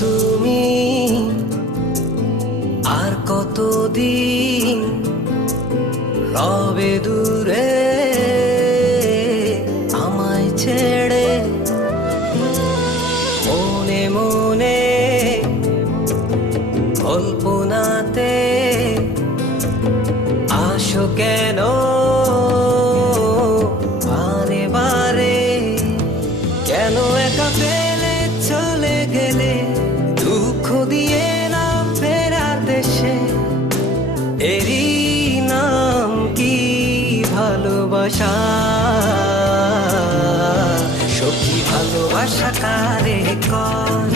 তুমি আর কতদিন রবে দূরে আমায় ছেড়ে? মনে মনে কল্পনাতে আসো কেন বারে বারে? কেন একা ফেলে চলে গেলে দুঃখ দিয়ে না ফেরার দেশে? এরই নাম কি ভালোবাসা? সখী ভালোবাসা কারে কয়?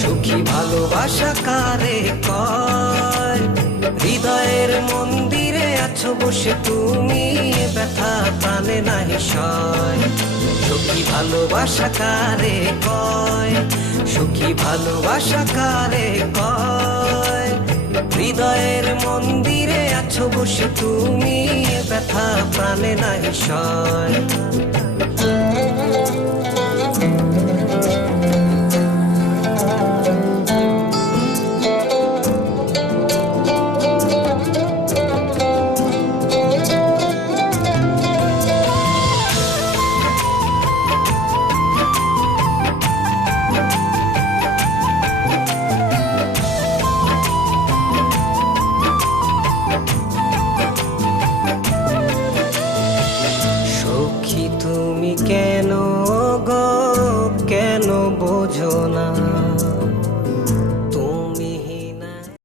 সুখী ভালোবাসা কারে কয়? হৃদয়ের মন্দিরে আছো বসে তুমি, ব্যথা প্রাণে নাহি সয়। সুখী ভালোবাসা কারে কয়? সুখী ভালোবাসা কারে কয়? হৃদয়ের মন্দিরে আছো বসে তুমি, ব্যথা প্রাণে নাহি সয়। তুমি